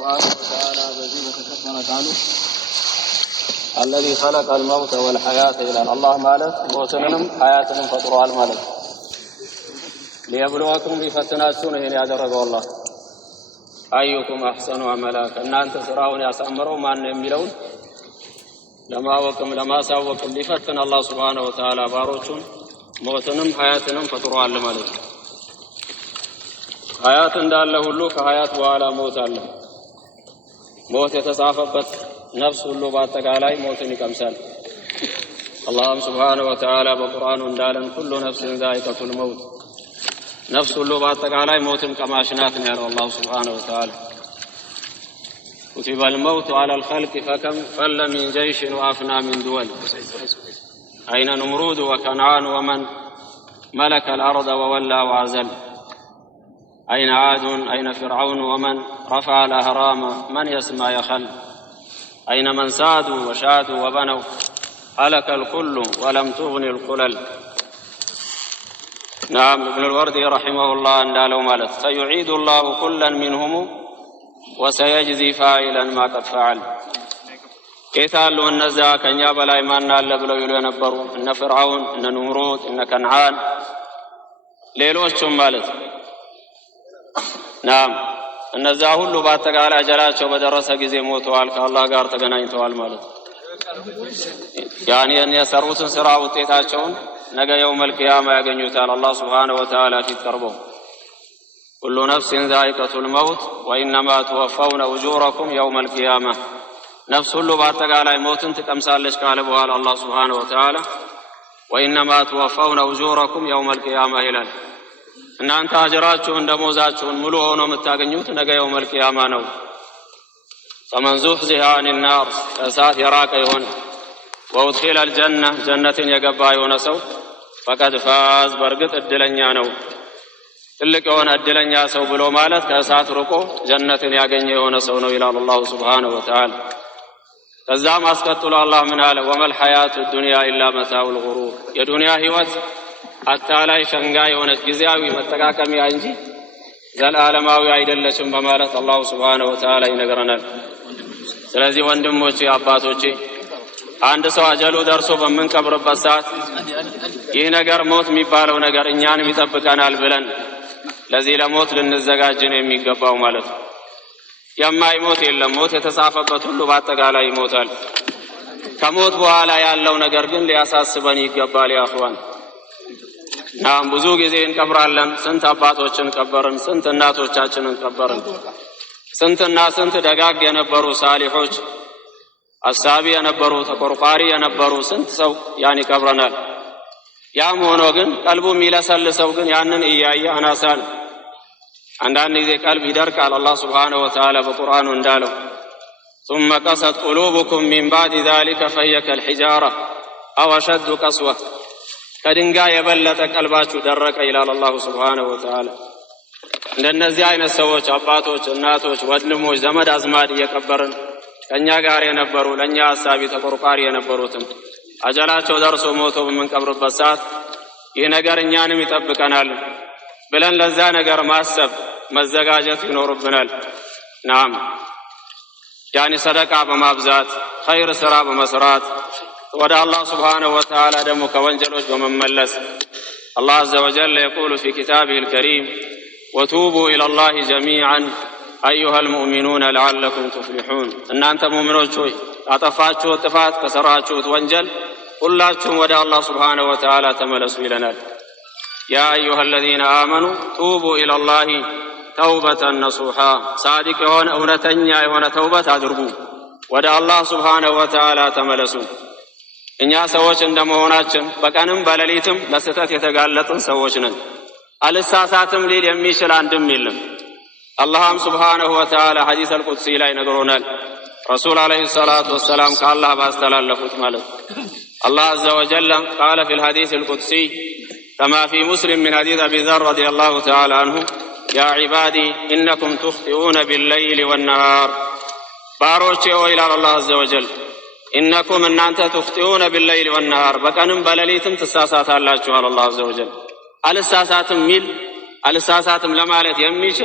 وتعالى بزين كتبنا قالوا الذي خلق الموت والحياة إلى الله مالك موتنم حياتنم فطروا المالك ليبلوكم بفتناتكم هنا يدرجوا الله أيكم أحسن عملا أن أنت سراون يسأمروا ما نميلون لما وكم لما ساوكم لفتن الله سبحانه وتعالى باروچون موتنم حياتنم فطروا المالك حياة እንዳለ ሁሉ ከሐያት በኋላ ሞት አለ ሞት የተጻፈበት ነፍስ ሁሉ በአጠቃላይ ሞትን ይቀምሳል አላህ Subhanahu Wa Ta'ala በቁርአኑ እንዳለን ሁሉ ነፍስን ዛኢቀቱል መውት ነፍስ ሁሉ በአጠቃላይ ሞትን ቀማሽ ናት ነው ያለው አላህ Subhanahu Wa Ta'ala كتب الموت على الخلق فكم فل من جيش وافنى من دول أين نمرود وكنعان ومن ملك الأرض وولى وعزل أين عاد أين فرعون ومن رفع الأهرام من يسمع يخل أين من سادوا وشادوا وبنوا هلك الكل ولم تغن القلل نعم ابن الوردي رحمه الله أن لو مالت سيعيد الله كلا منهم وسيجزي فاعلا ما قد فعل كيتالو النزا كان يابل أيمان اللبلو يلو ينبروا إن فرعون إن نمرود إن كنعان ليلوشهم مالت نعم እነዛ ሁሉ በአጠቃላይ አጀላቸው በደረሰ ጊዜ ሞተዋል ከአላህ ጋር ተገናኝተዋል ማለት ያኒ የሰሩትን ስራ ውጤታቸውን ነገ የውመል ቂያማ ያገኙታል አላህ Subhanahu Wa Ta'ala ፊት ቀርበው ሁሉ ነፍስን ዛኢቀቱል መውት ወኢንማ ተወፈውነ ኡጁረኩም የውመል ቂያማ ነፍስ ሁሉ በአጠቃላይ ሞትን ትቀምሳለች ካለ በኋላ አላህ Subhanahu Wa Ta'ala ወኢንማ ተወፈውነ ኡጁረኩም የውመል ቂያማ ይላል እናንተ አጅራችሁን ደሞዛችሁን ሙሉ ሆኖ የምታገኙት ነገ የውመል ቂያማ ነው فمن زحزح عن النار እሳት የራቀ ይሆን وادخل الجنة ጀነትን የገባ የሆነ ሰው فقد فاز በርግጥ እድለኛ ነው ትልቅ የሆነ እድለኛ ሰው ብሎ ማለት ከእሳት ርቆ ጀነትን ያገኘ የሆነ ሰው ነው ይላል አላህ Subhanahu Wa Ta'ala ከዛም አስከትሎ አላህ ምን አለ ወመል ሐያቱ ዱንያ ኢላ መታኡል ጉሩር የዱንያ ህይወት አታላይ ሸንጋይ የሆነ ጊዜያዊ መጠቃቀሚያ እንጂ ዘላለማዊ አይደለችም በማለት አላህ Subhanahu Wa Ta'ala ይነግረናል ስለዚህ ወንድሞቼ አባቶቼ አንድ ሰው አጀሉ ደርሶ በመንቀብርበት ሰዓት ይህ ነገር ሞት የሚባለው ነገር እኛንም ይጠብቀናል ብለን ለዚህ ለሞት ልንዘጋጅ ነው የሚገባው ማለት ነው የማይሞት የለም ሞት የተጻፈበት ሁሉ በአጠቃላይ ይሞታል ከሞት በኋላ ያለው ነገር ግን ሊያሳስበን ይገባል ያ አኽዋን ናም ብዙ ጊዜ እንቀብራለን ስንት አባቶችን ቀበርን ስንት እናቶቻችንን ቀበርን ስንትና ስንት ደጋግ የነበሩ ሳሊሖች አሳቢ የነበሩ ተቆርቋሪ የነበሩ ስንት ሰው ያን ይቀብረናል ያም ሆኖ ግን ቀልቡ የሚለሰልሰው ግን ያንን እያየ አናሳን አንዳንድ ጊዜ ቀልብ ይደርቃል አላህ Subhanahu Wa Ta'ala በቁርአኑ እንዳለው ثم قست قلوبكم من بعد ذلك فهي كالحجارة أو أشد قسوة ከድንጋይ የበለጠ ቀልባችሁ ደረቀ ይላል አላህ Subhanahu Wa Ta'ala እንደነዚህ አይነት ሰዎች አባቶች እናቶች ወንድሞች ዘመድ አዝማድ እየቀበርን ከኛ ጋር የነበሩ ለኛ ሐሳቢ ተቆርቋሪ የነበሩትን አጀላቸው ደርሶ ሞቶ በመንቀብርበት ሰዓት ይህ ነገር እኛንም ይጠብቀናል ብለን ለዛ ነገር ማሰብ መዘጋጀት ይኖርብናል ናም ያኒ ሰደቃ በማብዛት ኸይር ስራ በመስራት ወደ አላህ Subhanahu Wa Ta'ala ደግሞ ከወንጀሎች በመመለስ አላህ عز وجل يقول في كتابه الكريم وتوبوا إلى الله جميعا أيها المؤمنون لعلكم تفلحون እናንተ ሙእሚኖች ሆይ አጠፋችሁ ጥፋት ከሰራችሁት ወንጀል ሁላችሁም ወደ አላህ Subhanahu Wa Ta'ala ተመለሱ ይለናል يا أيها الذين آمنوا توبوا إلى الله توبة نصوحا صادق የሆነ እውነተኛ የሆነ ተውበት አድርጉ ወደ አላህ Subhanahu Wa Ta'ala ተመለሱ እኛ ሰዎች እንደመሆናችን በቀንም በሌሊትም ለስተት የተጋለጥን ሰዎች ነን አልሳሳትም ሊል የሚችል አንድም የለም አላህም Subhanahu Wa Ta'ala ሐዲስ አልቁድሲ ላይ ነግሮናል ረሱል አለይሂ ሰላቱ ወሰላም ከአላህ ባስተላለፉት ማለት አላህ عز وجل قال في الحديث القدسي كما في مسلم من حديث أبي ذر رضي الله تعالى عنه يا عبادي إنكم تخطئون بالليل والنهار باروچه إلى الله عز وجل إنكم أن أنت تخطئون بالليل والنهار بكنم بلليتم تساسات الله على الله عز وجل الساساتم ميل الساساتم لمالت يميش